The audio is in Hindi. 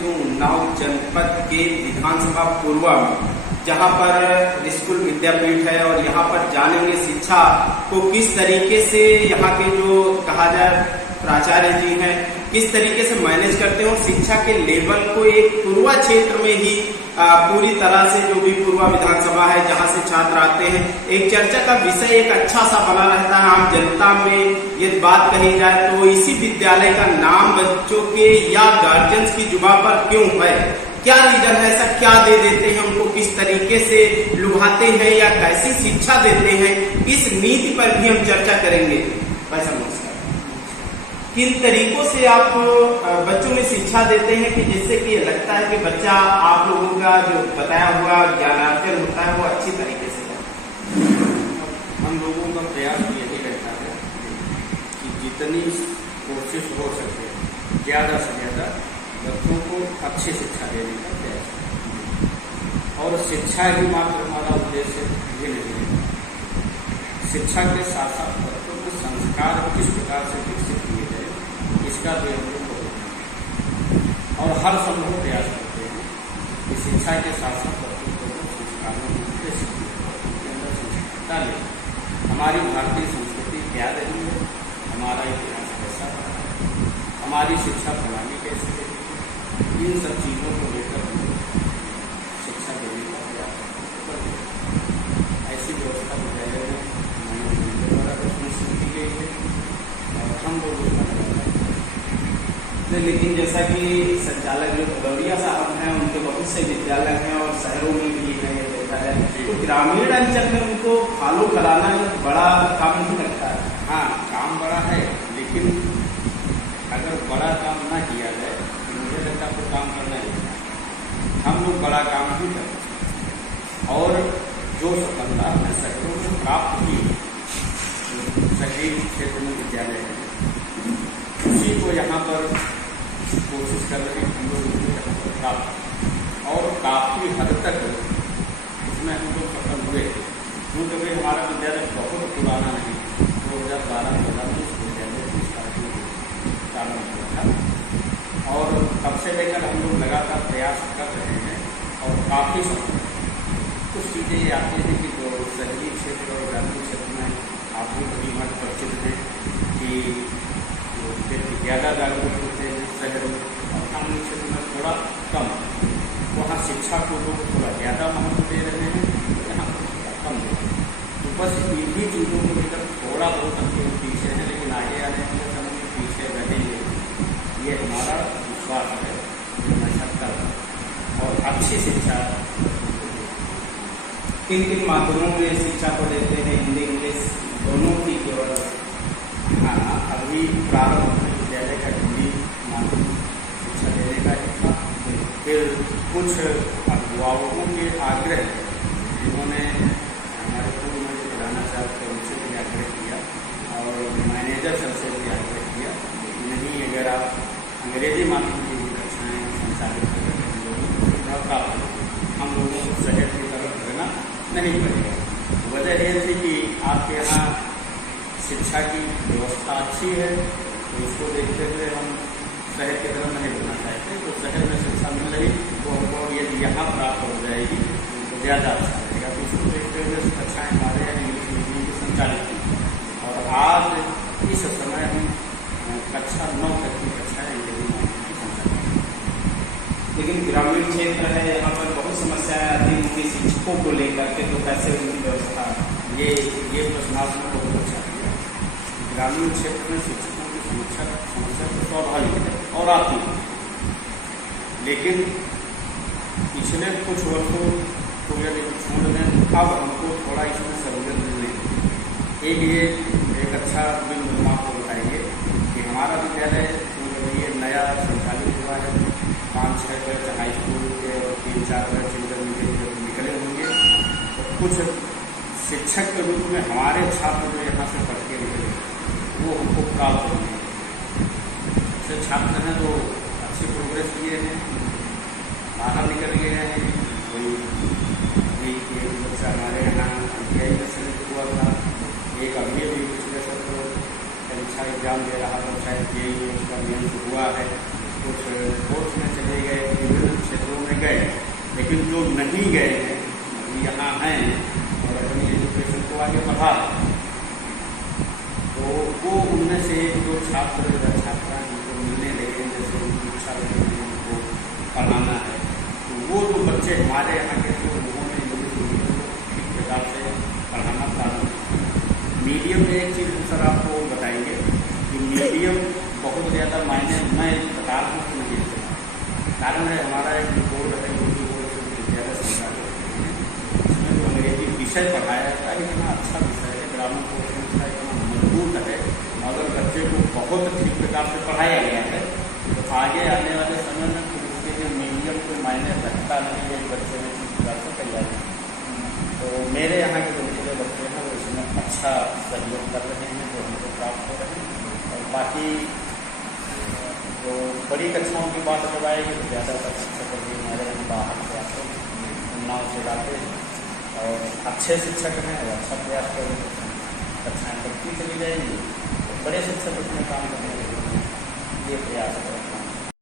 उपस्थित हूँ उन्नाव जनपद के विधानसभा पूर्वा में, जहाँ पर स्कूल विद्यापीठ है और यहाँ पर जानेंगे शिक्षा को किस तरीके से यहाँ के जो कहा जाए प्राचार्य जी हैं किस तरीके से मैनेज करते हैं और शिक्षा के लेवल को एक पूर्वा क्षेत्र में ही पूरी तरह से जो भी पूर्वा विधानसभा है जहाँ से छात्र आते हैं, एक चर्चा का विषय एक अच्छा सा बना रहता है। आम जनता में ये बात कही जाए तो इसी विद्यालय का नाम बच्चों के या गार्जियंस की जुबान पर क्यों है, क्या रीजन है, ऐसा क्या दे देते हैं उनको, किस तरीके से लुभाते हैं या कैसी शिक्षा देते हैं, इस नीति पर भी हम चर्चा करेंगे। भाई साहब नमस्कार। किन तरीकों से आप बच्चों में शिक्षा देते हैं कि जिससे कि ये लगता है कि बच्चा आप लोगों का जो बताया हुआ ज्ञानार्जन होता है वो अच्छी तरीके से है? हम लोगों का प्रयास यही रहता है कि जितनी कोशिश हो सके ज़्यादा से ज़्यादा बच्चों को अच्छी शिक्षा देने का प्रयास करें। और शिक्षा ही मात्र हमारा उद्देश्य ये नहीं है, शिक्षा के साथ साथ बच्चों के संस्कार किस प्रकार से विकसित किए जाए इसका भी हम लोग और हर संभव प्रयास करते हैं कि शिक्षा के साथ साथ बच्चों को संस्कारों के अंदर संस्कृत डालें। हमारी भारतीय संस्कृति क्या रही है, हमारा इतिहास कैसा रहा है, हमारी शिक्षा प्रणाली कैसी रही है, इन सब चीज़ों को लेकर हम शिक्षा देने का प्रयास करते हैं। ऐसी व्यवस्था विद्यालय में द्वारा रचना की गई है और हम लोग लेकिन जैसा कि संचालक जो भदौरिया साहब हैं उनके बहुत से विद्यालय हैं और शहरों में भी है, ये देखा जाए तो ग्रामीण अंचल में उनको फॉलो कराना एक बड़ा काम नहीं लगता है। हाँ, काम बड़ा है, लेकिन अगर बड़ा काम ना किया जाए तो मुझे लगता है तो काम करना ही है। हम लोग बड़ा काम ही करते हैं और जो सफलता हमने शहरों में प्राप्त की शहरी क्षेत्र में विद्यालय है उसी को यहाँ पर कोशिश कर रहे हैं हम लोग प्राप्त और काफ़ी हद तक इसमें हम लोग सफल हुए, क्योंकि भाई हमारा विद्यालय बहुत पुराना नहीं, 2012 में इस विद्यालय की प्रारंभ हुआ था और तब से लेकर हम लोग लगातार प्रयास कर रहे हैं और काफ़ी सफल। कुछ चीज़ें ये आती हैं कि जो शहरी क्षेत्र और ग्रामीण क्षेत्र में आप भी बड़ी मत परिचित हैं कि ज़्यादा जागरूक होते हैं शहर में और ग्रामीण क्षेत्र में थोड़ा कम, वहाँ शिक्षा को लोग थोड़ा ज़्यादा महत्व दे रहे हैं, यहाँ पर थोड़ा कम दे रहे हैं। तो बस इन्हीं चीज़ों को लेकर थोड़ा बहुत हम लोग पीछे हैं, लेकिन आगे आने वाले समय में पीछे रहेंगे, ये हमारा विश्वास है। मैं सकता हूँ और अच्छी शिक्षा किन किन माध्यमों में शिक्षा को देते हैं, हिंदी इंग्लिश दोनों की केवल? हाँ, अभी प्रारंभ में विद्यालय का हिंदी माध्यम शिक्षा देने का था, फिर कुछ अभिभावकों के आग्रह जिन्होंने हमारे पूर्व में जो प्रधानाचार्य थे उनसे भी आग्रह किया और मैनेजर सर से भी आग्रह किया कि नहीं, अगर आप अंग्रेजी माध्यम की कक्षाएँ संचालित करें हम लोगों को शहर की तरफ रहना नहीं पड़ेगा। वजह यह थी कि आपके यहाँ शिक्षा की व्यवस्था अच्छी है, तो इसको देखते हुए हम शहर की तरफ नहीं बढ़ना चाहते, तो शहर में शिक्षा मिल रही तो हमको यदि यहाँ प्राप्त हो जाएगी तो ज़्यादा अच्छा रहेगा। तो इसको देखते हुए कक्षाएँ हमारे यहाँ इंग्लिश मीडियम की संचालित की और आज इस समय हम कक्षा 9 तक की कक्षाएँ अंग्रेजी माध्यम की संचालित। लेकिन ग्रामीण क्षेत्र है, यहाँ पर बहुत समस्याएं आती हैं उनके शिक्षकों को लेकर के, तो कैसे उनकी व्यवस्था? ये प्रश्नार्थ में बहुत अच्छा किया। ग्रामीण क्षेत्र में शिक्षकों की समस्या तो स्वाभाविक है और आती है, लेकिन पिछले कुछ वर्षों को यदि छोड़ दें अब हमको थोड़ा इसमें सहूलियत मिल रही है। एक अच्छा बिंदु आपको बताएंगे कि हमारा विद्यालय ये नया संचालित हुआ है, 5-6 बैच हाई स्कूल के और 3-4 बैच इंटरमीडिएट जब निकले होंगे तो कुछ शिक्षक के रूप में हमारे छात्र जो यहाँ से पढ़ के निकले वो हमको प्राप्त होंगे। अच्छे छात्र हैं तो अच्छी प्रोग्रेस किए हैं, बाहर निकल गए हैं। कोई एक बच्चा हमारे यहाँ ITI में सेलेक्ट हुआ था, एक अभी पिछले सत्र परीक्षा एग्जाम दे रहा था, शायद JEE उसका मेंस हुआ है, कुछ कोर्स में चले गए। लेकिन जो नहीं गए हैं यहाँ हैं और अपनी एजुकेशन को आगे बढ़ा तो वो उनमें से जो छात्र या छात्रा जिनको मिलने लगे जैसे उनकी इच्छा लगी उनको पढ़ाना है तो वो जो बच्चे हमारे यहाँ के जो लोगों ने इंग्लिश मीडियम को ठीक प्रकार से पढ़ाना प्रारंभ। मीडियम में एक चीज़ सर आपको बताएंगे कि मीडियम बहुत ज़्यादा मायने मैं बता रहा हूँ नहीं है कारण है हमारा एक बोर्ड है उर्दू बोर्ड से विद्यालय सरकार उसमें जो अंग्रेजी विषय पढ़ाया जाता है इतना अच्छा विषय है ग्रामीण पोषण का इतना मजबूत है अगर बच्चे को बहुत ठीक प्रकार से पढ़ाया गया है तो आगे आने वाले समय में फिर उसके लिए मीडियम को मायने रखता नहीं है बच्चे में ठीक प्रकार से तैयारी। तो मेरे यहाँ के जो निचले बच्चे हैं वो इसमें अच्छा सहयोग कर रहे हैं जो हमको प्राप्त हो रहे हैं और बाकी तो बड़ी कक्षाओं की बात जब आएगी तो ज़्यादातर शिक्षक भी हमारे यहाँ बाहर से आते हैं उन्नाव से लाते हैं और अच्छे शिक्षक हैं और अच्छा प्रयास कर रहे हैं कक्षाएँ बढ़ती चली जाएंगी तो बड़े शिक्षक अपने काम करने के लिए प्रयास करें।